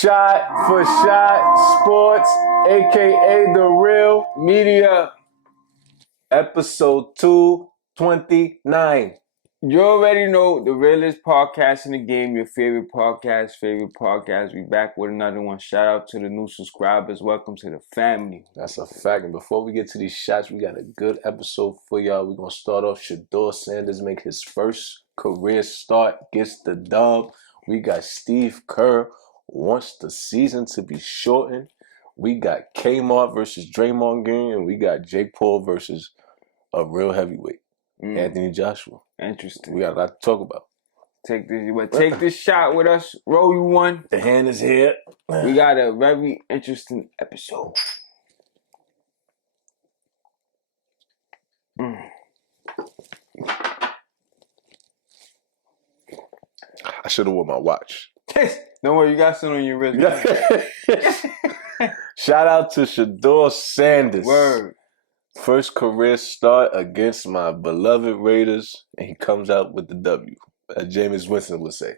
Shot for Shot Sports, aka The Real Media, episode 229. You already know the realest podcast in the game, your favorite podcast. We back with another one. Shout out to the new subscribers. Welcome to the family. That's a fact. And before we get to these shots, we got a good episode for y'all. We're going to start off. Sheduer Sanders make his first career start, gets the dub. We got Steve Kerr wants the season to be shortened. We got Mart versus Draymond Green, and we got Jake Paul versus a real heavyweight, Anthony Joshua. Interesting. We got a lot to talk about. Take this shot with us. Roll you one. The hand is here. We got a very interesting episode. I should have worn my watch. Don't worry, you got something on your wrist. Shout out to Sheduer Sanders. Word. First career start against my beloved Raiders, and he comes out with the W, as Jameis Winston would say.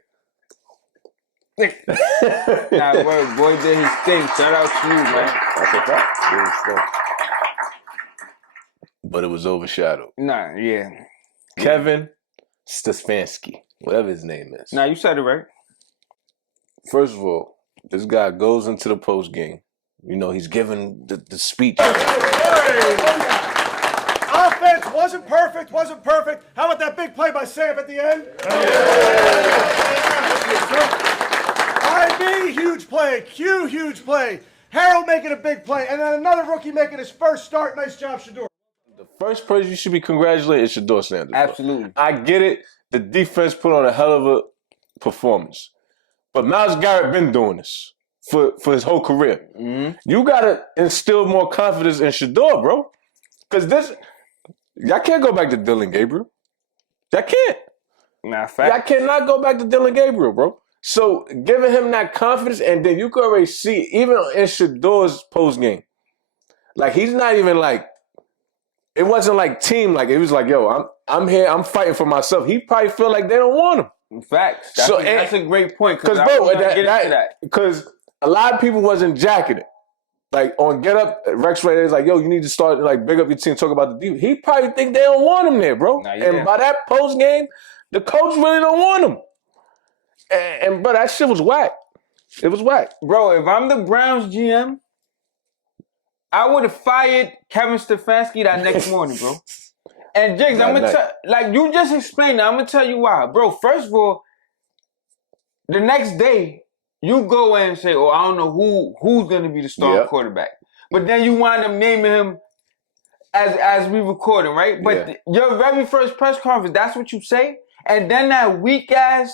Nah, word, boy did his thing. Shout out to you, man. That's a fact. But it was overshadowed. Nah, yeah. Kevin Stefanski, whatever his name is. Nah, you said it right. First of all, this guy goes into the post game. You know, he's giving the speech. Offense wasn't perfect. How about that big play by Sam at the end? IB, huge play. Q, huge play. Harold making a big play. And then another rookie making his first start. Nice job, Shedeur. The first person you should be congratulating is Sheduer Sanders. Absolutely. I get it. The defense put on a hell of a performance. But Myles Garrett been doing this for his whole career. Mm-hmm. You got to instill more confidence in Shedeur, bro. Because y'all can't go back to Dillon Gabriel. Y'all can't. Nah, fact. Y'all cannot go back to Dillon Gabriel, bro. So giving him that confidence, and then you can already see, even in Shedeur's post game, like he's not even like, it wasn't like team, like it was like, yo, I'm here, I'm fighting for myself. He probably feel like they don't want him. Facts. That's a great point. Because a lot of people wasn't jacking it. Like on Get Up, Rex Ray is like, yo, you need to start like big up your team, talk about the defense. He probably think they don't want him there, bro. Nah, yeah. And by that post game, the coach really don't want him. And but that shit was whack. It was whack, bro. If I'm the Browns GM, I would have fired Kevin Stefanski that next morning, bro. And Jiggs, I'm gonna tell, like you just explained it, I'm gonna tell you why, bro. First of all, the next day you go and say, "Oh, I don't know who's gonna be the starting quarterback," but then you wind up naming him as we recording, right? But your very first press conference, that's what you say, and then that weak ass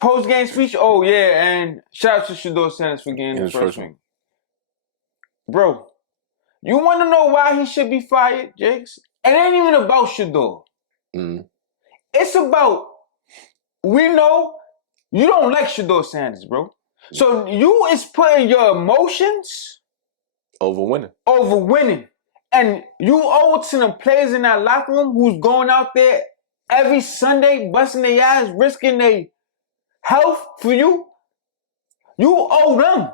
post game speech. Oh yeah, and shout out to Sheduer Sanders for getting his first one, bro. You want to know why he should be fired, Jiggs? It ain't even about Shedeur. It's about, we know you don't like Sheduer Sanders, bro. So you is putting your emotions over winning. And you owe it to them players in that locker room who's going out there every Sunday, busting their ass, risking their health for you. You owe them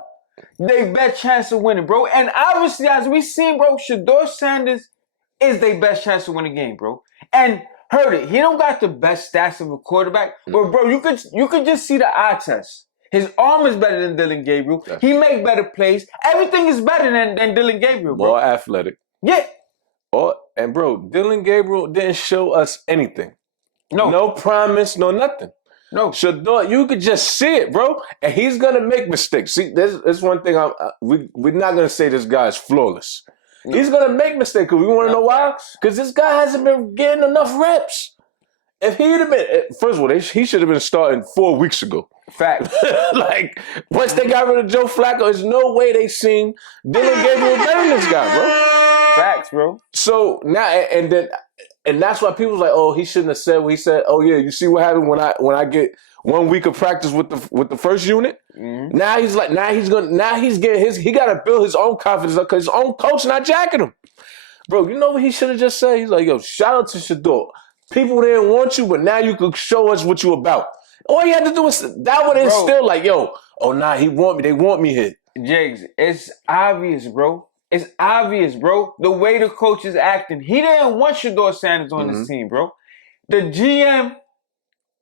their best chance of winning, bro. And obviously, as we seen, bro, Sheduer Sanders is their best chance to win a game, bro. And heard it. He don't got the best stats of a quarterback. But bro, you could just see the eye test. His arm is better than Dillon Gabriel. He make better plays. Everything is better than Dillon Gabriel, bro. More athletic. Yeah. And bro, Dillon Gabriel didn't show us anything. No promise, no nothing. No. Shedeur, you could just see it, bro. And he's gonna make mistakes. See, there's one thing we're not gonna say this guy's flawless. No. He's going to make mistakes. Because we want to know why? Because this guy hasn't been getting enough reps. If he'd have been, first of all, he should have been starting 4 weeks ago. Fact. Like, once they got rid of Joe Flacco, there's no way they seen Dillon Gabriel better than this guy, bro. Facts, bro. So now, and that's why people was like, oh, he shouldn't have said what he said. Oh yeah, you see what happened when I get 1 week of practice with the first unit. Mm-hmm. Now he's getting he got to build his own confidence up because his own coach not jacking him. Bro, you know what he should have just said? He's like, yo, shout out to Shedeur. People didn't want you, but now you could show us what you about. All you had to do was that would instill like, yo, Oh, nah, he want me. They want me here. Jiggs, it's obvious, bro. It's obvious, bro. The way the coach is acting. He didn't want Sheduer Sanders on this team, bro. The GM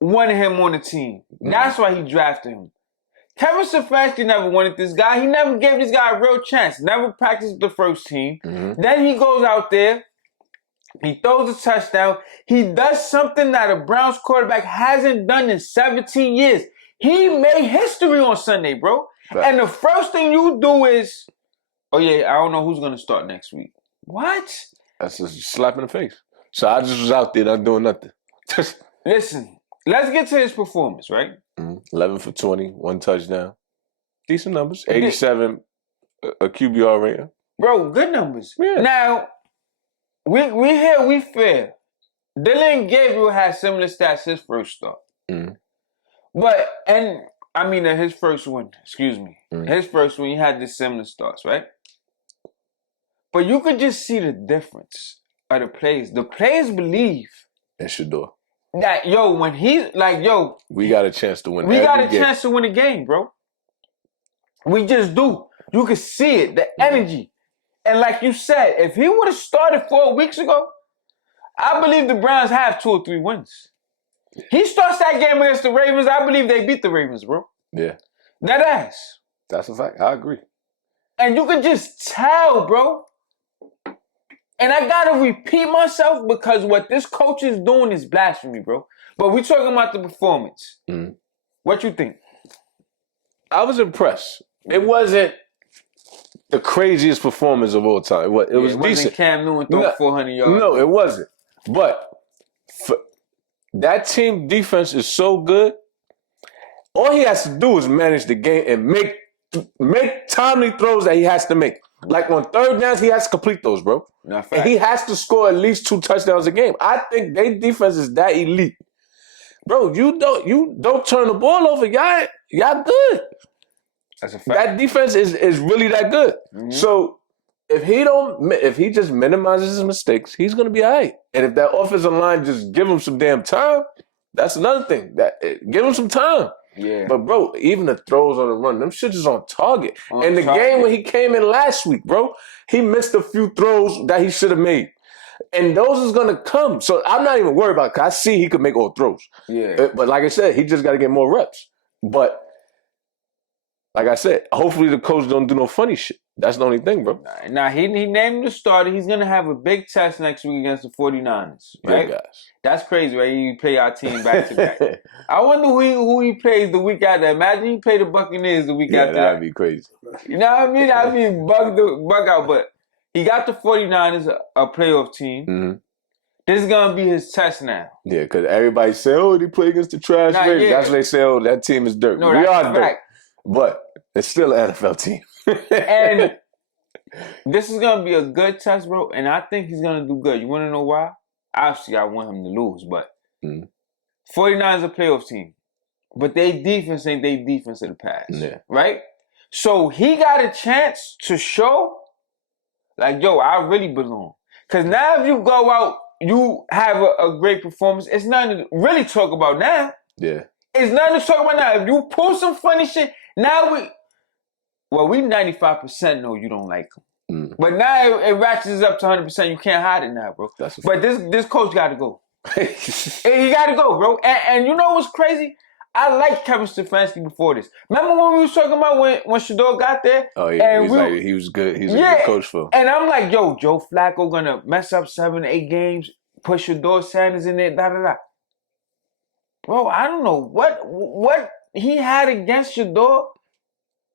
wanted him on the team. That's why he drafted him. Kevin Stefanski never wanted this guy. He never gave this guy a real chance. Never practiced with the first team. Then he goes out there. He throws a touchdown. He does something that a Browns quarterback hasn't done in 17 years. He made history on Sunday, bro. Right. And the first thing you do is, oh yeah, I don't know who's going to start next week. What? That's just a slap in the face. So I just was out there not doing nothing. Listen, let's get to his performance, right? 11 for 20, 1 touchdown. Decent numbers. 87 a QBR rating. Bro, good numbers. Yeah. Now, we here, we fair. Dylan Gabriel had similar stats his first start. But, and I mean his first one, excuse me. His first one, he had the similar starts, right? But you could just see the difference of the players. The players believe. And Shedeur. That, yo, when he's like, yo. We got a chance to win. We got a chance to win a game, bro. We just do. You can see it, the energy. And like you said, if he would have started 4 weeks ago, I believe the Browns have 2 or 3 wins. He starts that game against the Ravens, I believe they beat the Ravens, bro. Yeah. That ass. That's a fact. I agree. And you can just tell, bro. And I gotta repeat myself because what this coach is doing is blasphemy, bro. But we talking about the performance. What you think? I was impressed. It wasn't the craziest performance of all time. It was decent. Cam Newton throw 400 yards. No, it wasn't. But that team defense is so good. All he has to do is manage the game and make timely throws that he has to make. Like on third downs, he has to complete those, bro. And he has to score at least 2 touchdowns a game. I think their defense is that elite. Bro, you don't turn the ball over. Y'all good. That's a fact. That defense is really that good. So if he just minimizes his mistakes, he's gonna be all right. And if that offensive line just give him some damn time, that's another thing. Give him some time. Yeah. But bro, even the throws on the run, them shit is on target. And the game when he came in last week, bro, he missed a few throws that he should have made. And those is gonna come. So I'm not even worried about it, 'cause I see he could make all throws. Yeah. But like I said, he just gotta get more reps. But like I said, hopefully the coach don't do no funny shit. That's the only thing, bro. Now, he named the starter. He's going to have a big test next week against the 49ers, right? Good guys. That's crazy, right? He play our team back-to-back. I wonder who he plays the week after. Imagine he play the Buccaneers the week after. That'd be crazy. You know what I mean? I'd be bug out. But he got the 49ers, a playoff team. This is going to be his test now. Yeah, because everybody say, oh, they play against the trash Ravens. Yeah. That's what they say, oh, that team is dirt. No, we that's are a dirt. fact. But it's still an NFL team. And this is going to be a good test, bro. And I think he's going to do good. You want to know why? Obviously, I want him to lose, but 49ers a playoff team. But they defense ain't they defense of the past. Yeah. Right? So he got a chance to show, like, yo, I really belong. Because now if you go out, you have a great performance. It's nothing to really talk about now. Yeah. It's nothing to talk about now. If you pull some funny shit, now we 95% know you don't like him. But now it ratchets up to 100%. You can't hide it now, bro. But this coach got to go. He got to go, bro. And you know what's crazy? I liked Kevin Stefanski before this. Remember when we was talking about when Shedeur got there? Oh, yeah. He was good. He's a good coach for him. And I'm like, yo, Joe Flacco going to mess up 7 or 8 games, put Sheduer Sanders in there, da-da-da. Bro, I don't know what he had against Shedeur,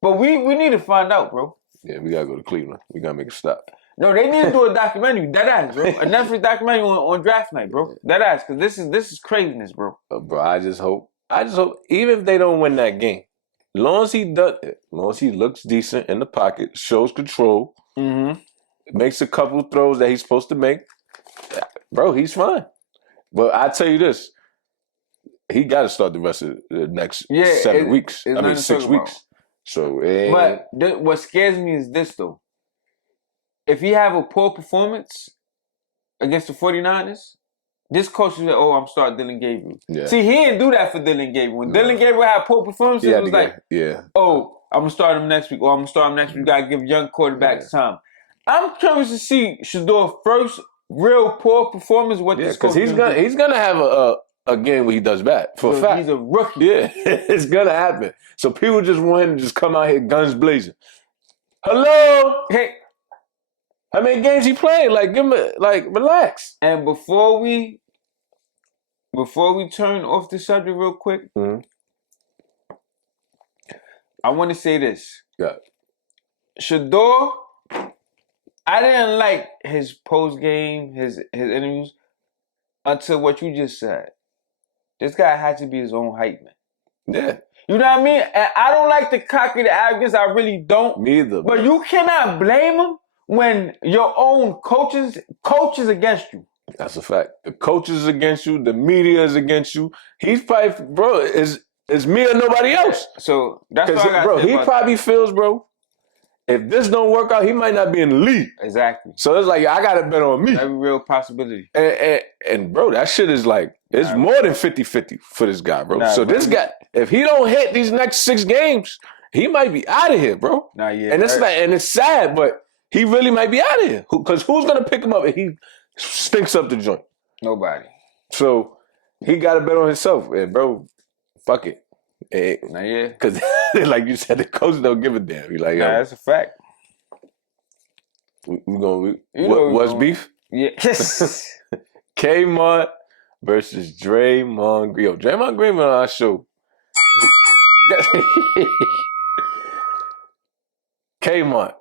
but we need to find out, bro. Yeah, we got to go to Cleveland. We got to make a stop. No, they need to do a documentary. That ass, bro. A Netflix documentary on draft night, bro. That ass, because this is craziness, bro. Bro, I just hope, even if they don't win that game, as long as he looks decent in the pocket, shows control, makes a couple throws that he's supposed to make, bro, he's fine. But I tell you this, he got to start the rest of the next 7 weeks. 6 weeks. So, but what scares me is this, though. If he have a poor performance against the 49ers, this coach said, "Oh, I'm starting Dylan Gabriel." Yeah. See, he didn't do that for Dylan Gabriel. When Dylan Gabriel had poor performances, it was like, "Oh, I'm gonna start him next week, or I'm gonna start him next week." You gotta give young quarterbacks time. I'm curious to see Shedeur first real poor performance. What this coach because he's gonna have a game where he does bad for a fact. He's a rookie. Yeah, it's gonna happen. So people just want him to just come out here guns blazing. Hello, hey. How many games he played? Like, give him relax. And before we turn off the subject real quick, I want to say this. Yeah. Shedeur, I didn't like his post game, his interviews, until what you just said. This guy had to be his own hype man. Yeah. You know what I mean? And I don't like the cocky, the arrogance. I really don't. Me either. But you cannot blame him when your own coaches against you. That's a fact. The coaches is against you. The media is against you. He's probably, bro, is me or nobody else. So that's what I got. Bro, he probably feels, bro, if this don't work out, he might not be in the league. Exactly. So it's like, I got to bet on me. Every real possibility. And bro, that shit is like, it's more than 50-50 for this guy, bro. This guy, if he don't hit these next 6 games, he might be out of here, bro. And it's sad, but he really might be out of here. Because who's going to pick him up if he stinks up the joint? Nobody. So he got to bet on himself. And bro, fuck it. Because like you said, the coach don't give a damn. He like, that's a fact. What's beef? Yeah. Kenyon versus Draymond Green. Yo, Draymond Green on our show. Kenyon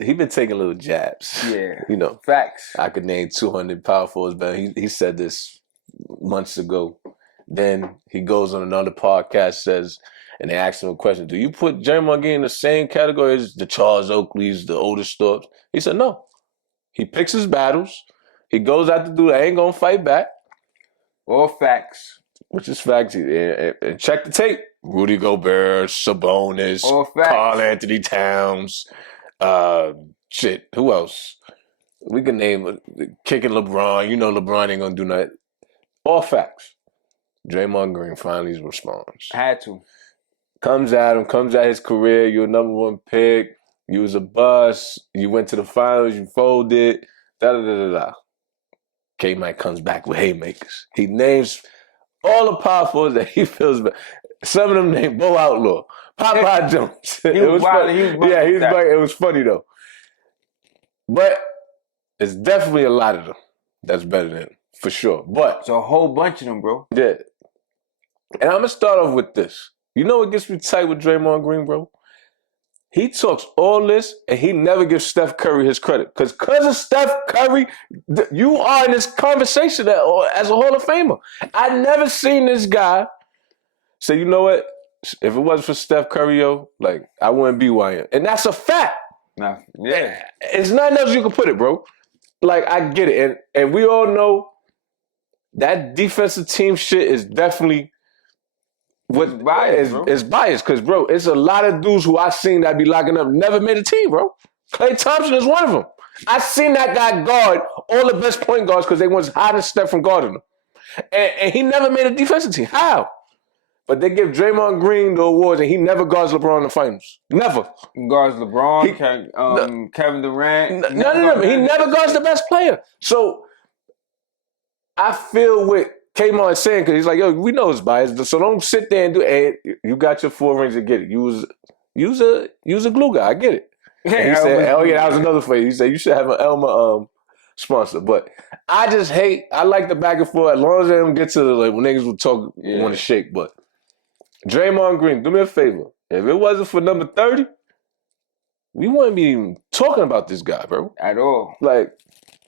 he been taking little jabs. Yeah. You know. Facts. I could name 200 power forwards, but he said this months ago. Then he goes on another podcast, and they asked him a question, do you put Draymond Green in the same category as the Charles Oakleys, the Otis Thorpes? He said no. He picks his battles. He goes out to do it. I ain't going to fight back. All facts. Which is facts. And check the tape. Rudy Gobert, Sabonis, Karl Anthony Towns. Who else? We can name kicking LeBron. You know LeBron ain't going to do nothing. All facts. Draymond Green finally responds. Had to. Comes at his career. You're a number 1 pick. You was a bust. You went to the finals. You folded. Da-da-da-da-da. K-Mike comes back with haymakers. He names all the power forwards that he feels bad. Some of them named Bo Outlaw. Popeye Jones. It was funny. It was funny though. But it's definitely a lot of them that's better than him, for sure. But it's a whole bunch of them, bro. Yeah. And I'm going to start off with this. You know what gets me tight with Draymond Green, bro? He talks all this, and he never gives Steph Curry his credit. Because of Steph Curry, you are in this conversation as a Hall of Famer. I never seen this guy say, you know what? If it wasn't for Steph Curry, I wouldn't be who I am. And that's a fact. Nah, yeah. It's nothing else you can put it, bro. Like, I get it. And we all know that defensive team shit is definitely it's biased because, bro, it's a lot of dudes who I seen that be locking up never made a team, bro. Klay Thompson is one of them. I seen that guy guard all the best point guards because they was hiding Steph from guarding them. And he never made a defensive team. How? But they give Draymond Green the awards and he never guards LeBron in the finals. Never. Guards LeBron, Kevin Durant. No. He never guards the best player. So I feel with Kmart saying, because he's like, yo, we know it's biased, so don't sit there and do it. Hey, you got your 4 rings to get it. You was a glue guy. I get it. And he said, oh yeah, that was another phrase. He said, you should have an Elma sponsor. But I just I like the back and forth. As long as they don't get to when niggas will talk, want to shake. But Draymond Green, do me a favor. If it wasn't for number 30, we wouldn't be even talking about this guy, bro. At all.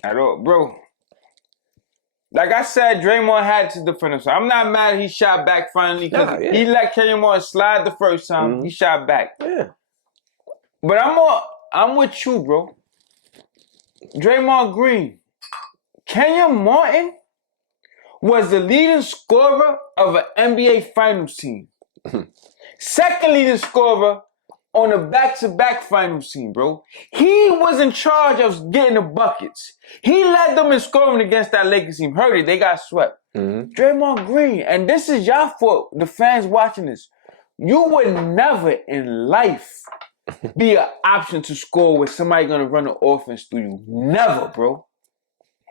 At all. Bro. Like I said, Draymond had to defend himself. I'm not mad he shot back finally because he let Kenyon Martin slide the first time. He shot back. Yeah. But I'm with you, bro. Draymond Green. Kenyon Martin was the leading scorer of an NBA Finals team. Second leading scorer on a back-to-back finals team, bro. He was in charge of getting the buckets. He led them in scoring against that Lakers team. Heard it, they got swept. Draymond Green, and this is y'all fault, the fans watching this. You would never in life be an option to score with somebody gonna run an offense through you. Never, bro.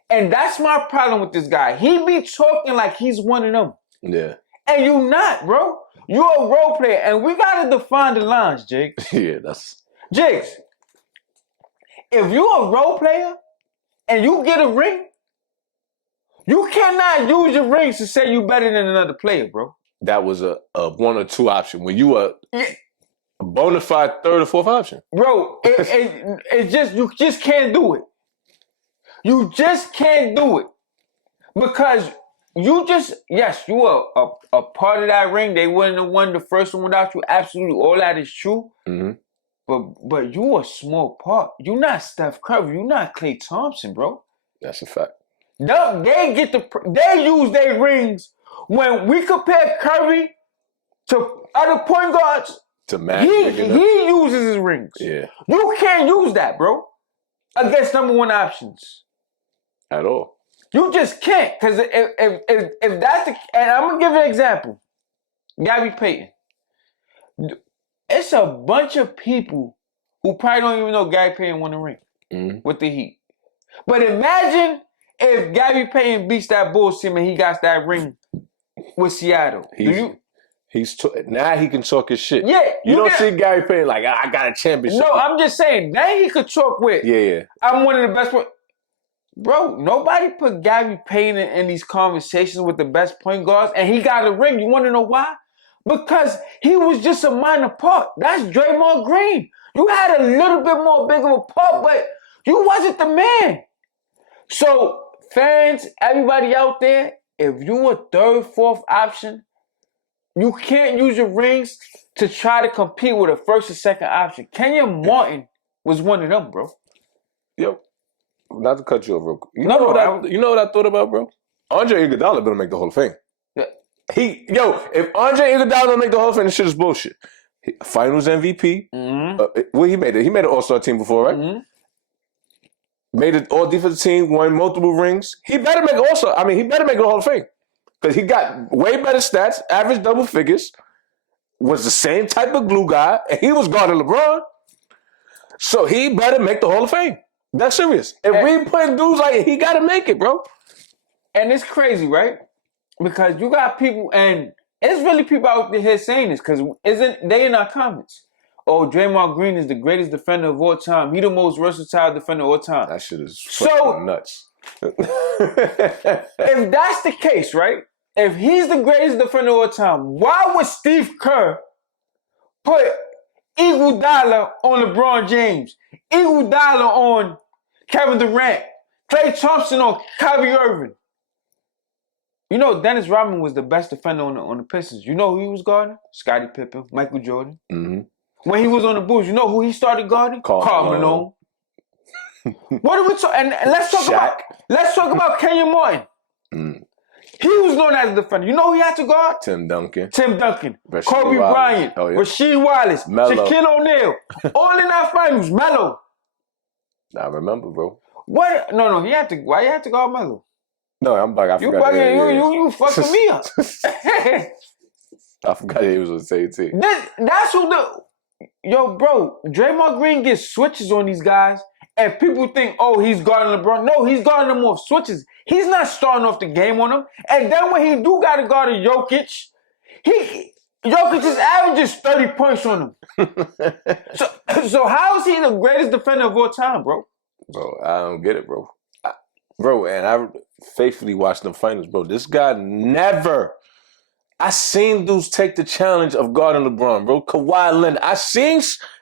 And that's my problem with this guy. He be talking like he's one of them. Yeah. And you not, bro. You're a role player, and we gotta define the lines, Jiggs. Yeah, that's... Jiggs, if you're a role player and you get a ring, you cannot use your rings to say you better than another player, bro. That was a 1 or 2 option. When you were a bona fide 3rd or 4th option. Bro, it just, you just can't do it. You just can't do it. Because you just, yes, you are a part of that ring. They wouldn't have won the first one without you. Absolutely, all that is true. But you a small part. You're not Steph Curry. You're not Klay Thompson, bro. That's a fact. They use their rings when we compare Curry to other point guards. To match, he uses his rings. Yeah. You can't use that, bro, against number 1 options. At all. You just can't. Because if that's the... And I'm going to give you an example. Gary Payton. It's a bunch of people who probably don't even know Gary Payton won the ring with the Heat. But imagine if Gary Payton beats that Bulls team and he got that ring with Seattle. Now he can talk his shit. Yeah. You don't see Gary Payton like, I got a championship. No, I'm just saying, now he could talk with. Yeah. I'm one of the best. Bro, nobody put Gary Payton in these conversations with the best point guards, and he got a ring. You want to know why? Because he was just a minor part. That's Draymond Green. You had a little bit more big of a part, but you wasn't the man. So, fans, everybody out there, if you a 3rd, 4th option, you can't use your rings to try to compete with a 1st or 2nd option. Kenyon Martin was one of them, bro. Yep. Not to cut you off real quick. You know what I thought about, bro? Andre Iguodala better make the Hall of Fame. Yeah. If Andre Iguodala don't make the Hall of Fame, this shit is bullshit. Finals MVP. He made it. He made an All-Star team before, right? Made an All-Defensive team, won multiple rings. He better make an All-Star. I mean, he better make the Hall of Fame. Because he got way better stats, average double figures, was the same type of glue guy, and he was guarding LeBron. So he better make the Hall of Fame. That's serious. If we put dudes like he got to make it, bro. And it's crazy, right? Because you got people, and it's really people out there saying this, because isn't they in our comments? Oh, Draymond Green is the greatest defender of all time. He the most versatile defender of all time. That shit is fucking nuts. If that's the case, right? If he's the greatest defender of all time, why would Steve Kerr put Iguodala on LeBron James, Iguodala on Kevin Durant, Klay Thompson on Kyrie Irving? You know, Dennis Rodman was the best defender on the Pistons. You know who he was guarding? Scottie Pippen, Michael Jordan. When he was on the Bulls, you know who he started guarding? Karl Malone. What are we talking? And let's talk about Kenyon Martin. He was known as a defender. You know who he had to guard? Tim Duncan. Rasheed Kobe Bryant. Oh, yeah. Rasheed Wallace. Melo. Shaquille O'Neal. All in our finals. Melo. I remember, bro. What? No. He had to. Why he had to guard Melo? No, I'm bugging. You fucking me up. I forgot he was on the same team. That's who Yo, bro, Draymond Green gets switches on these guys, and people think, oh, he's guarding LeBron. No, he's guarding them off switches. He's not starting off the game on them. And then when he do got to guard a Jokic, Jokic just averages 30 points on him. So how is he the greatest defender of all time, bro? Bro, I don't get it, bro. And I faithfully watched the finals, bro. This guy never... I seen dudes take the challenge of guarding LeBron, bro. Kawhi Leonard.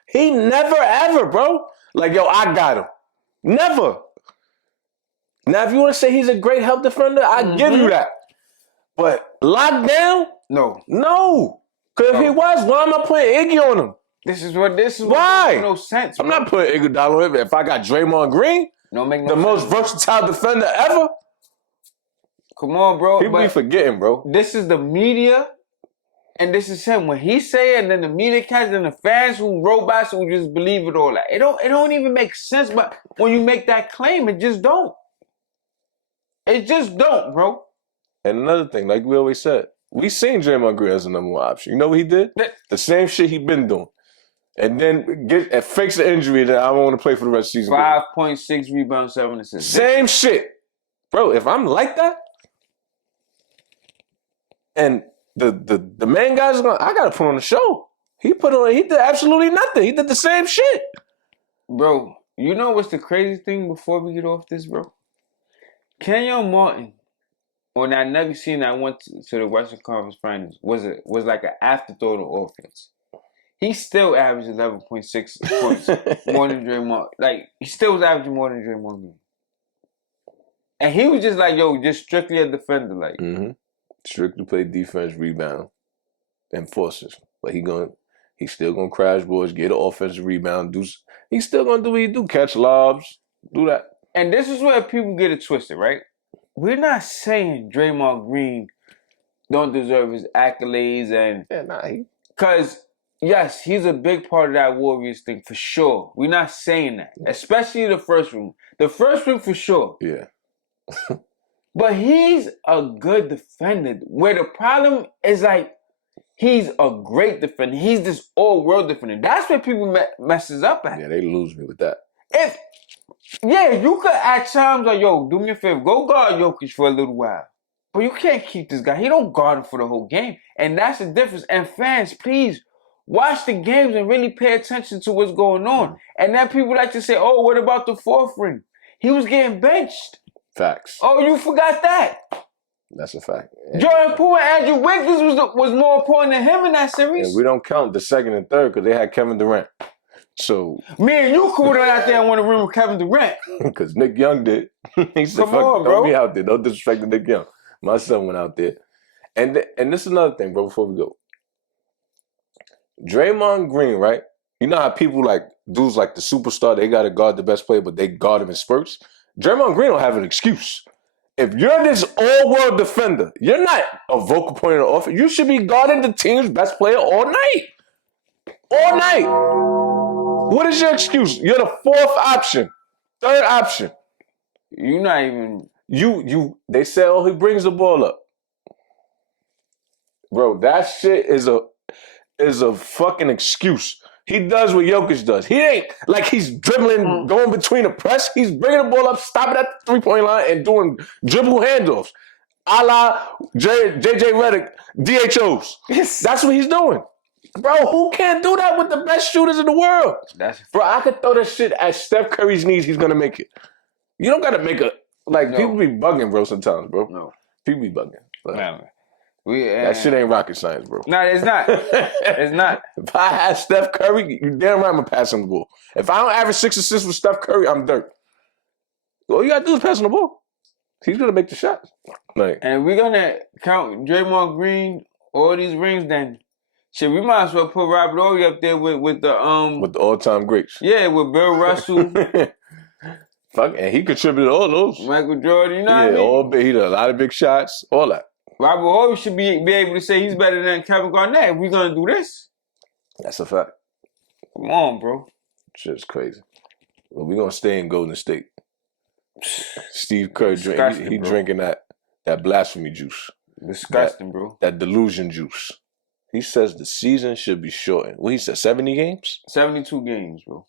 He never ever, bro. Like, yo, I got him. Never. Now, if you want to say he's a great help defender, I give you that. But lockdown? No. Because if he was, why am I putting Iggy on him? This is what makes no sense. I'm not putting Iguodala on him if I got Draymond Green. The most versatile defender ever. Come on, bro. People be forgetting, bro. This is the media And this is him. When he say it, and then the media catch, and the fans who robots who just believe it all. Like, it don't even make sense. But when you make that claim, it just don't. It just don't, bro. And another thing, like we always said, we seen Draymond Green as the number one option. You know what he did? The same shit he been doing. And then fakes the injury that I don't want to play for the rest of the season. 5.6 rebounds, 7 assists. Same shit. Bro, if I'm like that, and the main guy's I gotta put on the show. He did absolutely nothing. He did the same shit. Bro, you know what's the crazy thing before we get off this, bro? Kenyon Martin, when I never seen that went to the Western Conference Finals, was like an afterthought of offense. He still averaged 11.6 points more than Draymond. Like, he still was averaging more than Draymond Green. And he was just like, yo, just strictly a defender. Like, strictly play defense, rebound, enforcers. But he's still gonna crash boards, get an offensive rebound. He's still gonna do what he do, catch lobs, do that. And this is where people get it twisted, right? We're not saying Draymond Green don't deserve his accolades because yes, he's a big part of that Warriors thing for sure. We're not saying that, especially the first room. The first room for sure. Yeah. But he's a good defender. Where the problem is, like, he's a great defender. He's this all-world defender. That's where people messes up at. Yeah, they lose me with that. You could at times like, yo, do me a favor, go guard Jokic for a little while. But you can't keep this guy. He don't guard him for the whole game. And that's the difference. And fans, please, watch the games and really pay attention to what's going on. And then people like to say, oh, what about the fourth ring? He was getting benched. Facts. Oh, you forgot that. That's a fact. Jordan Poole and Andrew Wiggins was more important than him in that series. And we don't count the second and third because they had Kevin Durant. So me and you could have out there and won a room with Kevin Durant. Because Nick Young did. He said, Come on, bro. Don't be out there. Don't disrespect Nick Young. My son went out there. And this is another thing, bro, before we go. Draymond Green, right? You know how people like dudes like the superstar, they got to guard the best player, but they guard him in spurts? Draymond Green don't have an excuse. If you're this all-world defender, you're not a vocal point in the offense. You should be guarding the team's best player all night. All night. What is your excuse? You're the fourth option. Third option. You're not even... They say, oh, he brings the ball up. Bro, that shit is a fucking excuse. He does what Jokic does. He ain't like he's dribbling, going between the press. He's bringing the ball up, stopping at the three-point line, and doing dribble handoffs. A la JJ Redick, DHOs. Yes. That's what he's doing. Bro, who can't do that with the best shooters in the world? Bro, I could throw that shit at Steph Curry's knees. He's going to make it. You don't got to make a... Like, people be bugging, bro, sometimes, bro. No. People be bugging. Like, man. That shit ain't rocket science, bro. No, it's not. It's not. If I had Steph Curry, you damn right I'm going to pass him the ball. If I don't average 6 assists with Steph Curry, I'm dirt. All you got to do is pass him the ball. He's going to make the shots. Like, and we're going to count Draymond Green, all these rings, then shit, we might as well put Robert Ory up there with the all-time greats. Yeah, with Bill Russell. Fuck, and he contributed all those. Michael Jordan, you know what I mean? All big. He did a lot of big shots, all that. Robert Ory should be able to say he's better than Kevin Garnett if we're going to do this. That's a fact. Come on, bro. Shit's crazy. Well, we're going to stay in Golden State. Steve Kerr, he drinking that blasphemy juice. Disgusting, bro. That delusion juice. He says the season should be shortened. What he said, 70 games? 72 games, bro.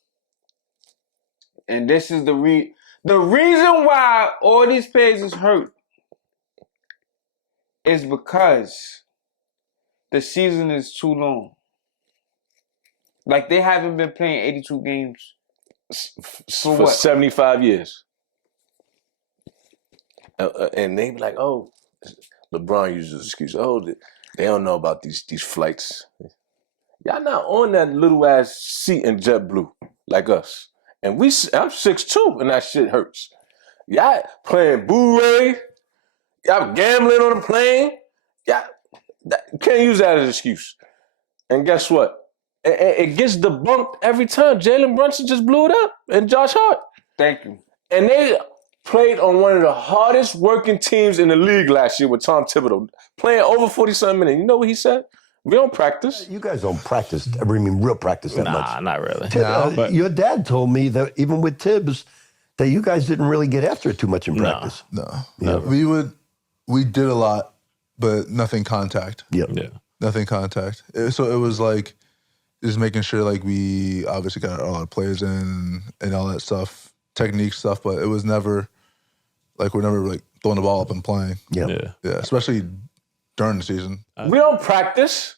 And this is the reason why all these players is hurt is because the season is too long. Like, they haven't been playing 82 games for 75 years. And they be like, oh, LeBron uses this excuse. Oh, they don't know about these flights. Y'all not on that little ass seat in JetBlue like us. And I'm 6'2", and that shit hurts. Y'all playing Boo-Ray. Y'all gambling on the plane. Y'all can't use that as an excuse. And guess what? It gets debunked every time. Jalen Brunson just blew it up, and Josh Hart. Thank you. And they played on one of the hardest working teams in the league last year with Tom Thibodeau, playing over 40-something minutes. You know what he said? We don't practice. You guys don't practice. I mean, real practice that much. Nah, not really. Your dad told me that even with Tibbs, that you guys didn't really get after it too much in practice. No. We did a lot, but nothing contact. Yep. Yeah. Nothing contact. So it was like just making sure like we obviously got a lot of players in and all that stuff, technique stuff, but it was never like we're never like throwing the ball up and playing. Yeah. Yeah, especially during the season. We don't practice.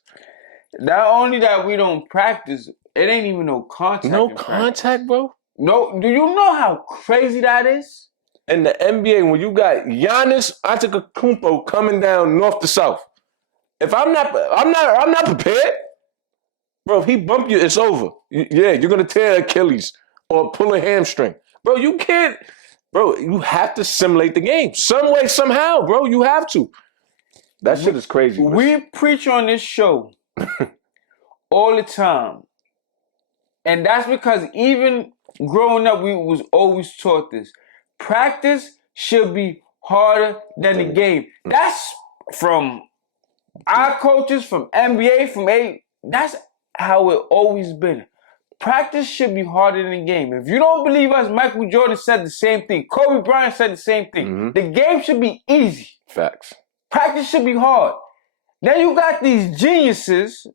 Not only that we don't practice, it ain't even no contact. No contact, bro. No, do you know how crazy that is? In the NBA, when you got Giannis Antetokounmpo coming down north to south, if I'm not prepared, bro. If he bump you, it's over. You're gonna tear Achilles or pull a hamstring, bro. You can't, bro. You have to simulate the game some way, somehow, bro. You have to. That shit is crazy. We preach on this show all the time, and that's because even growing up, we was always taught this. Practice should be harder than the game. That's from our coaches, from NBA, from A. That's how it always been. Practice should be harder than the game. If you don't believe us, Michael Jordan said the same thing. Kobe Bryant said the same thing. Mm-hmm. The game should be easy. Facts. Practice should be hard. Then you got these geniuses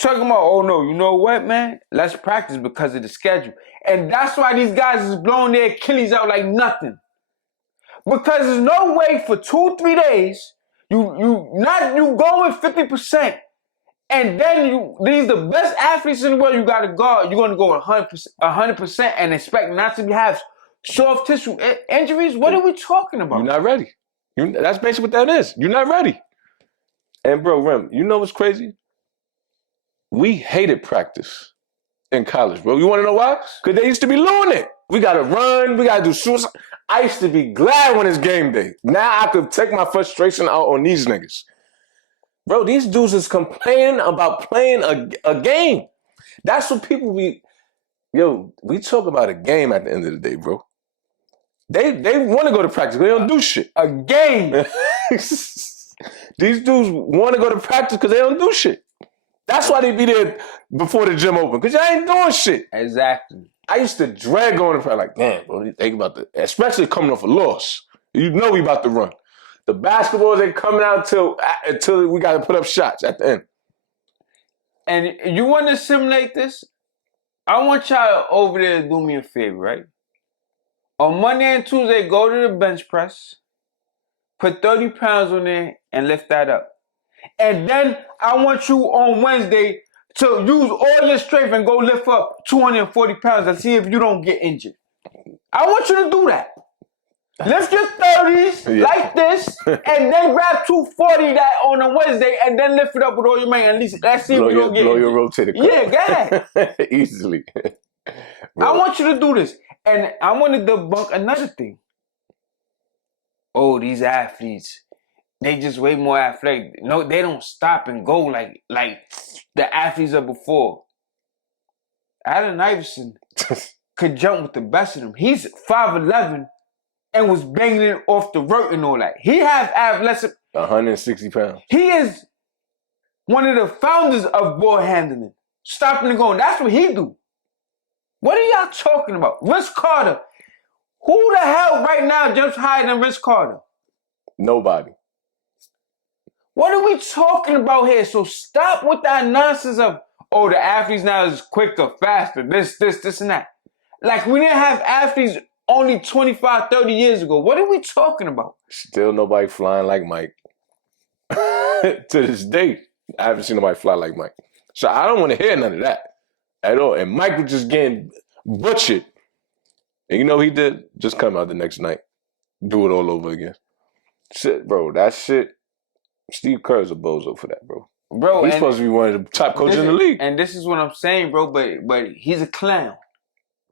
talking about, oh no, you know what, man? Let's practice because of the schedule. And that's why these guys is blowing their Achilles out like nothing. Because there's no way for 2-3 days, you going 50%, and then these the best athletes in the world you gotta guard, you're gonna go 100% and expect not to have soft tissue injuries? What are we talking about? You're not ready. That's basically what that is. You're not ready. And bro, Rem, you know what's crazy? We hated practice in college, bro. You want to know why? Because they used to be doing it. We got to run. We got to do suicide. I used to be glad when it's game day. Now I could take my frustration out on these niggas. Bro, these dudes is complaining about playing a game. That's what people be... Yo, we talk about a game at the end of the day, bro. They want to go to practice. They don't do shit. A game. These dudes want to go to practice because they don't do shit. That's why they be there before the gym open, because y'all ain't doing shit. Exactly. I used to drag going to practice like, damn, bro, think about that. Especially coming off a loss. You know we about to run. The basketballs ain't coming out until we got to put up shots at the end. And you want to simulate this? I want y'all over there to do me a favor, right? On Monday and Tuesday, go to the bench press, put 30 pounds on there, and lift that up. And then I want you on Wednesday to use all your strength and go lift up 240 pounds and see if you don't get injured. I want you to do that. Lift your 30s like this, and then grab 240 that on a Wednesday, and then lift it up with all your man. At least let's see if you don't get blow injured. your rotator cuff. Yeah, go ahead. Easily. I want you to do this. And I want to debunk another thing. Oh, these athletes, they just way more athletic. No, they don't stop and go like the athletes of before. Allen Iverson could jump with the best of them. He's 5'11" and was banging it off the vert and all that. He has athletic. 160 pounds. He is one of the founders of ball handling. Stopping and going. That's what he do. What are y'all talking about? Vince Carter. Who the hell right now jumps higher than Vince Carter? Nobody. What are we talking about here? So stop with that nonsense of, oh, the athletes now is quicker, faster, this, and that. Like, we didn't have athletes only 25, 30 years ago. What are we talking about? Still nobody flying like Mike. To this day, I haven't seen nobody fly like Mike. So I don't want to hear none of that at all. And Mike was just getting butchered. And you know what he did? Just come out the next night. Do it all over again. Shit, bro, that shit, Steve Kerr's a bozo for that, bro. Bro, he's supposed to be one of the top coaches in the league. And this is what I'm saying, bro, but he's a clown.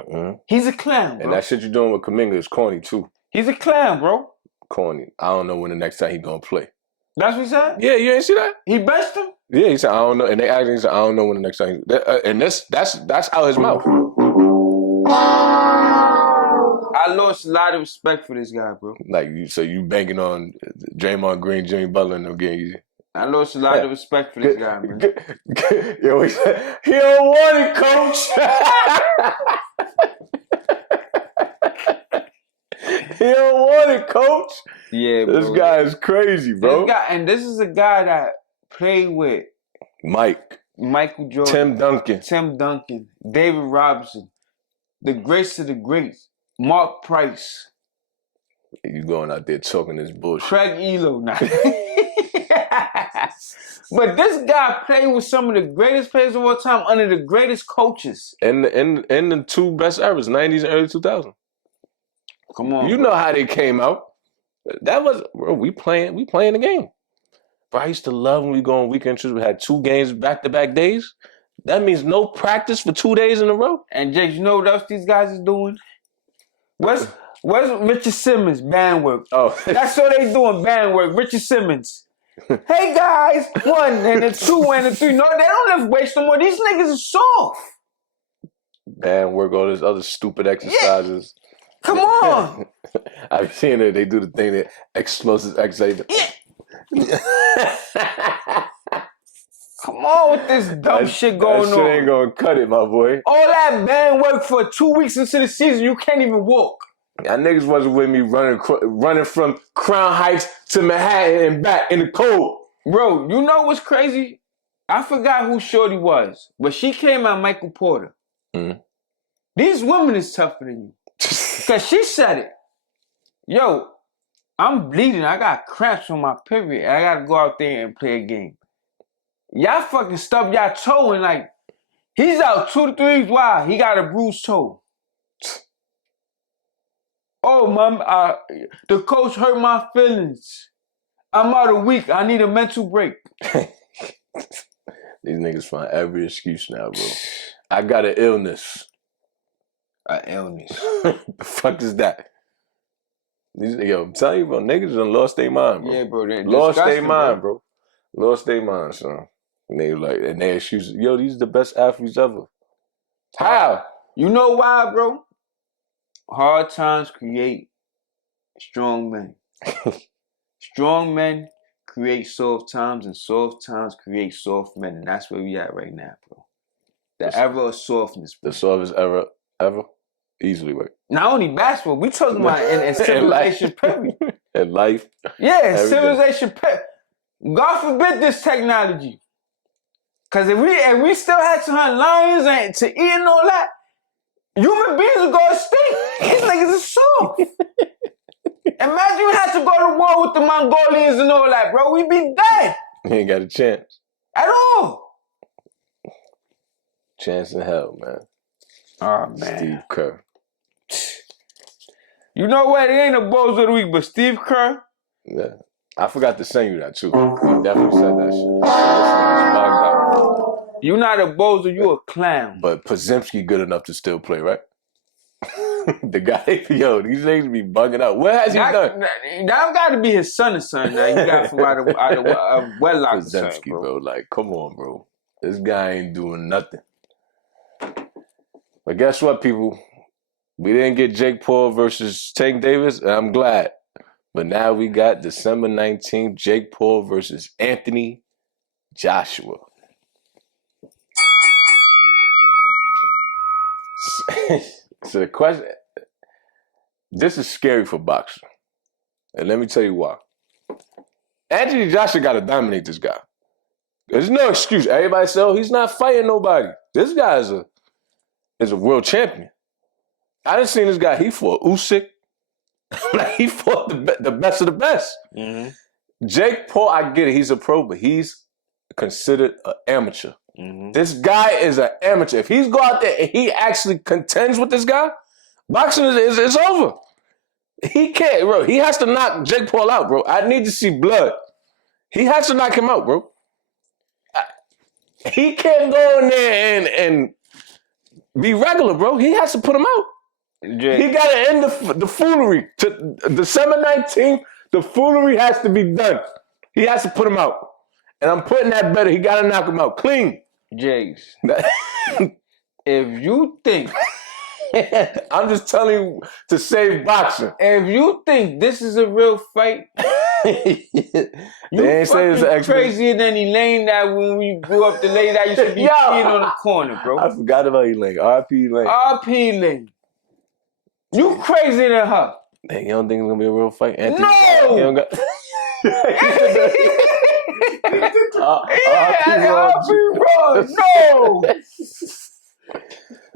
Mm-hmm. He's a clown, bro. And that shit you're doing with Kuminga is corny, too. He's a clown, bro. Corny. I don't know when the next time he's going to play. That's what he said? Yeah, you ain't see that? He benched him? Yeah, he said, I don't know. And they actually said, I don't know when the next time and that's out his mouth. I lost a lot of respect for this guy, bro. Like, so you banking on Draymond Green, Jimmy Butler, and them getting easy. I lost a lot of respect for this guy, man. Yo, he don't want it, coach. He don't want it, coach. Yeah, bro. This guy is crazy, bro. This is a guy that played with Michael Jordan, Tim Duncan, David Robinson, the greats of the greats, Mark Price. You going out there talking this bullshit. Craig Elo now. But this guy played with some of the greatest players of all time under the greatest coaches. In the two best eras, 90s and early 2000s. Come on. You know how they came out. That was, bro, we playing the game. Bro, I used to love when we go on weekend trips. We had 2 games back-to-back days. That means no practice for 2 days in a row. And Jake, you know what else these guys is doing? Where's Richard Simmons? Band work. Oh. That's what they doing, band work. Richard Simmons. Hey guys, 1 and a 2 and a 3. No, they don't lift weights no more. These niggas are soft. Band work, all this other stupid exercises. Yeah. Come on. I've seen it. They do the thing that explosive exercise. Yeah. Come on with this dumb shit going on. That shit ain't gonna cut it, my boy. All that band work for 2 weeks into the season, you can't even walk. Y'all niggas wasn't with me running from Crown Heights to Manhattan and back in the cold. Bro, you know what's crazy? I forgot who Shorty was, but she came out Michael Porter. Mm-hmm. These women is tougher than you. Because she said it. Yo, I'm bleeding. I got cramps on my period. I got to go out there and play a game. Y'all fucking stub y'all toe and like, he's out 2 to 3 weeks. Why? He got a bruised toe. Oh, mom, the coach hurt my feelings. I'm out a week. I need a mental break. These niggas find every excuse now, bro. I got an illness. An illness? The fuck is that? Yo, I'm telling you, bro, niggas done lost their mind, bro. Yeah, bro. Lost their mind, bro. Lost their mind, son. And they like, and their excuses, yo, these are the best athletes ever. How? You know why, bro? Hard times create strong men. Strong men create soft times, and soft times create soft men. And that's where we at right now, bro. The era of softness, bro. The softest era ever? Easily, right? Not only basketball, we talking about in civilization period. In life. Yeah, civilization period. God forbid this technology. Because if we still had to hunt lions and to eat and all that, human beings would go extinct. These niggas are soft. Imagine we had to go to war with the Mongolians and all that, bro. We'd be dead. You ain't got a chance. At all. Chance in hell, man. Oh, man. Steve Kerr. You know what? It ain't a Bulls of the Week, but Steve Kerr. Yeah. I forgot to send you that, too. You definitely said that shit. This bugged out. You not a Bozo, you a clown. But Podziemski good enough to still play, right? The guy, yo, these niggas be bugging out. What has he done? That got to be his son or son that he got from out of wedlock. Podziemski, bro. Like, come on, bro. This guy ain't doing nothing. But guess what, people? We didn't get Jake Paul versus Tank Davis, and I'm glad. But now we got December 19th, Jake Paul versus Anthony Joshua. So the question, this is scary for boxing. And let me tell you why. Anthony Joshua got to dominate this guy. There's no excuse. Everybody say, oh, he's not fighting nobody. This guy is a world champion. I done seen this guy, he fought Usyk. He fought the best of the best. Mm-hmm. Jake Paul, I get it, he's a pro, but he's considered an amateur. Mm-hmm. This guy is an amateur. If he's go out there and he actually contends with this guy, boxing is over. He can't, bro. He has to knock Jake Paul out, bro. I need to see blood. He has to knock him out, bro. He can't go in there and be regular, bro. He has to put him out. Jake. He got to end the foolery. To December 19th, the foolery has to be done. He has to put him out. And I'm putting that better. He got to knock him out clean. Jiggs, if you think... I'm just telling you to save boxing. If you think this is a real fight, They ain't say it's an crazier than Elaine that when we grew up, the lady that used to be peeing on the corner, bro. I forgot about Elaine. R.P. Elaine. R.P. Elaine. You crazier than her. Dang, you don't think it's gonna be a real fight? No! You don't got... No!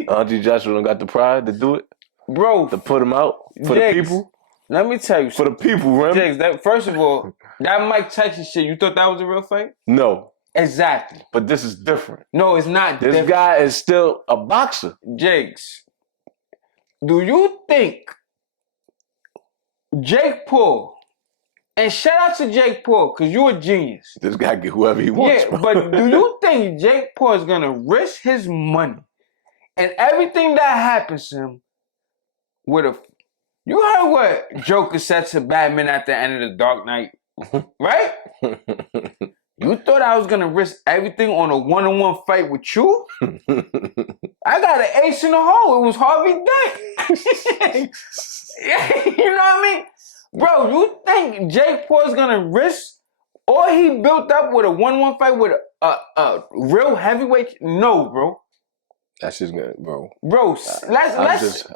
Auntie Joshua don't got the pride to do it? Bro. To put him out? For Jiggs, the people? Let me tell you For the people, right? Jiggs, first of all, that Mike Tyson shit, you thought that was a real fight? No. Exactly. But this is different. No, it's not This guy is still a boxer. Jiggs, do you think Jake Paul, and shout out to Jake Paul, because you're a genius. This guy get whoever he wants. Yeah, but do you think Jake Paul is going to risk his money and everything that happens to him with a... You heard what Joker said to Batman at the end of The Dark Knight, right? You thought I was going to risk everything on a one-on-one fight with you? I got an ace in the hole. It was Harvey Dent. You know what I mean? Bro, you think Jake Paul's going to risk all he built up with a one-on-one fight with a real heavyweight? No, bro. That's just gonna, bro. Bro,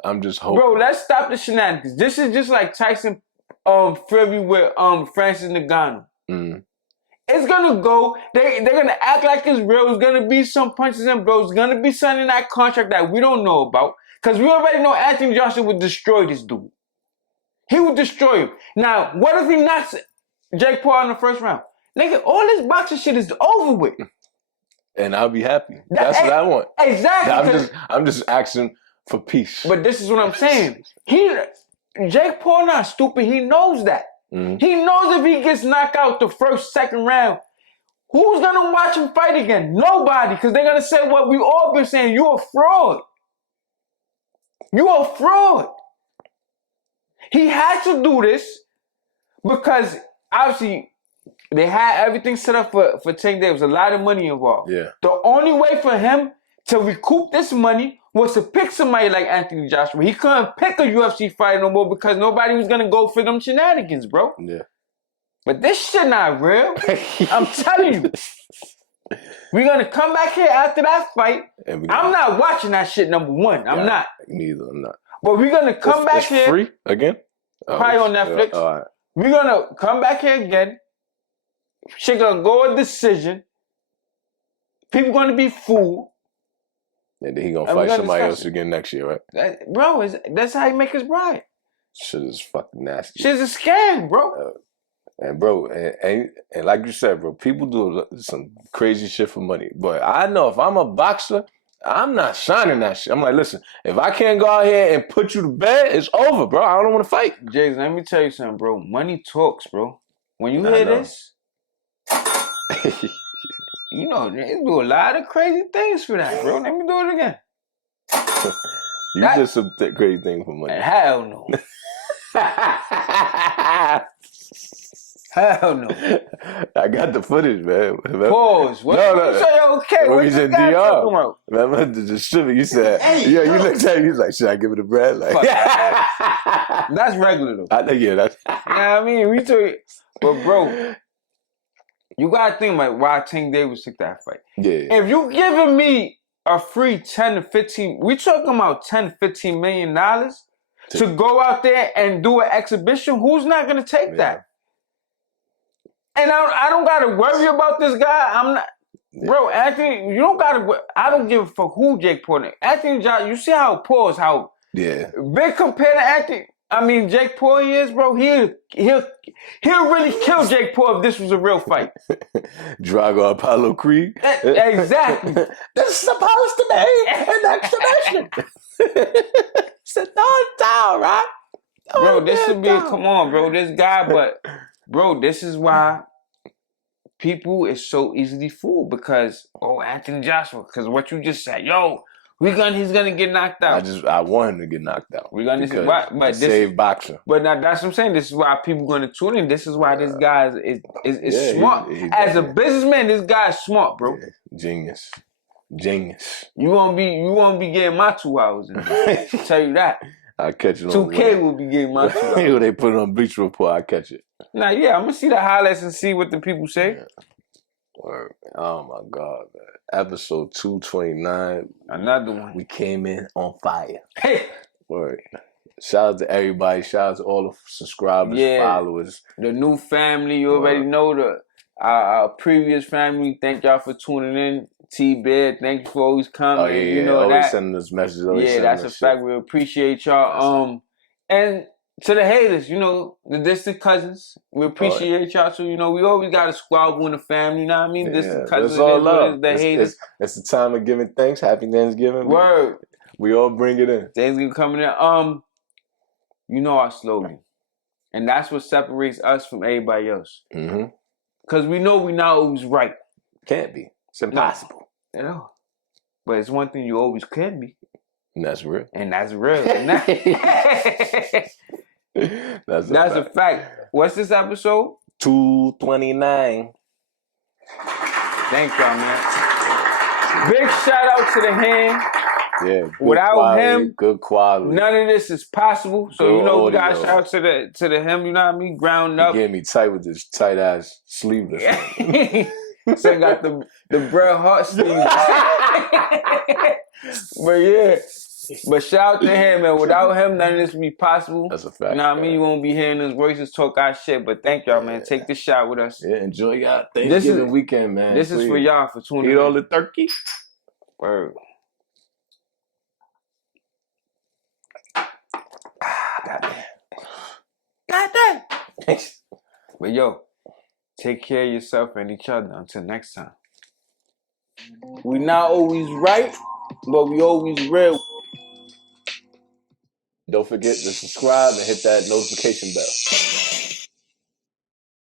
I'm just hoping. Bro, let's stop the shenanigans. This is just like Tyson Fury with Francis Ngannou. Mm. It's gonna go. They're gonna act like it's real. It's gonna be some punches and blows. It's gonna be something in that contract that we don't know about. Cause we already know Anthony Joshua would destroy this dude. He would destroy him. Now, what if he knocks Jake Paul in the first round? Nigga, all this boxing shit is over with. And I'll be happy. That's what I want. Exactly. I'm just asking for peace. But this is what I'm saying. Jake Paul not stupid. He knows that. Mm-hmm. He knows if he gets knocked out the first, second round, who's gonna watch him fight again? Nobody, because they're gonna say what we all been saying. You're a fraud. You're a fraud. He had to do this because obviously they had everything set up for Tank. There was a lot of money involved. Yeah. The only way for him to recoup this money was to pick somebody like Anthony Joshua. He couldn't pick a UFC fighter no more because nobody was gonna go for them shenanigans, bro. Yeah. But this shit not real. I'm telling you. We're gonna come back here after that fight. I'm not watching that shit, number one. I'm not. Neither, I'm not. But we're gonna come back here. Free again? Probably on Netflix. All right. We're gonna come back here again. Shit gonna go a decision. People gonna be fooled. And then he gonna fight somebody else again next year, right? Bro, that's how he make his bride. Shit is fucking nasty. Shit's a scam, bro. And bro, and like you said, bro, people do some crazy shit for money. But I know if I'm a boxer, I'm not shining that shit. I'm like, listen, if I can't go out here and put you to bed, it's over, bro. I don't want to fight. Jiggs, let me tell you something, bro. Money talks, bro. When you hear this, you know, they do a lot of crazy things for that, bro. Let me do it again. You did some crazy things for money. Hell no. Hell no. I got the footage, man. Pause. What you say? Okay, what he's in DR. Remember the distributor? You said, yeah, you looked at him. He's like, should I give it a bread? Like, that's regular though. I think that's. You know what I mean? We took it, but bro, you gotta think about why Tank Davis took that fight. Yeah. If you giving me a free 10 to 15, we talking about 10 to $15 million to go out there and do an exhibition. Who's not gonna take that? And I don't gotta worry about this guy. I'm not, bro. Anthony, you don't gotta. I don't give a fuck who Jake Paul is. Anthony Joshua, you see how Paul's how big compared to Anthony. I mean Jake Paul is, bro. He'll really kill Jake Paul if this was a real fight. Drago Apollo Creed. Exactly. This is supposed to be an exhibition. Sit down, right? Bro, this should be. Come on, bro. This guy, but. Bro, this is why people is so easily fooled because, Anthony Joshua, because what you just said, he's gonna get knocked out. I want him to get knocked out. We're gonna save boxing. But now that's what I'm saying. This is why people gonna tune in. This is why this guy is smart. As a businessman, this guy is smart, bro. Yeah, genius. You won't be getting my 2 hours in there. Tell you that. I'll catch it on 2K will be getting my 2 hours. when they put it on Bleacher Report, I'll catch it. Nah, yeah, I'm gonna see the highlights and see what the people say. Yeah. Word. Oh my God, man. Episode 229. Another one. We came in on fire. Hey! Word. Shout out to everybody. Shout out to all the subscribers, followers. The new family, you already know our previous family. Thank y'all for tuning in. T-Bear, thank you for always coming. Oh, yeah, you know always that. sending us messages. That's a fact. We appreciate y'all. And to the haters, you know, the distant cousins, we appreciate y'all too. You know, we always got a squabble in the family, you know what I mean? Distant cousins, it's all love. The haters. It's the time of giving thanks. Happy Thanksgiving. Word. We all bring it in. Thanksgiving coming in. You know our slogan. And that's what separates us from everybody else. Mm-hmm. Because we know we're not always right. Can't be. It's impossible. No. You know? But it's one thing you always can be. And that's real. And that's real. That's a fact. What's this episode? 229. Thank y'all, man. Big shout out to the hand. Yeah. Without quality, him, good quality. None of this is possible. So good you know we got audio. shout out to the him. You know what I mean? Ground up. You getting me tight with this tight ass sleeveless. So I got the Bret Hart sleeves. But yeah. But shout out to him, man. Without him, none of this would be possible. That's a fact. You know what I mean? You won't be hearing his voices talk our shit. But thank y'all, man. Take this shot with us. Yeah, enjoy y'all Thanksgiving weekend, man. This is for y'all for tuning in. Eat all the turkey. Word. Goddamn. But yo, take care of yourself and each other until next time. We not always right, but we always real. Don't forget to subscribe and hit that notification bell.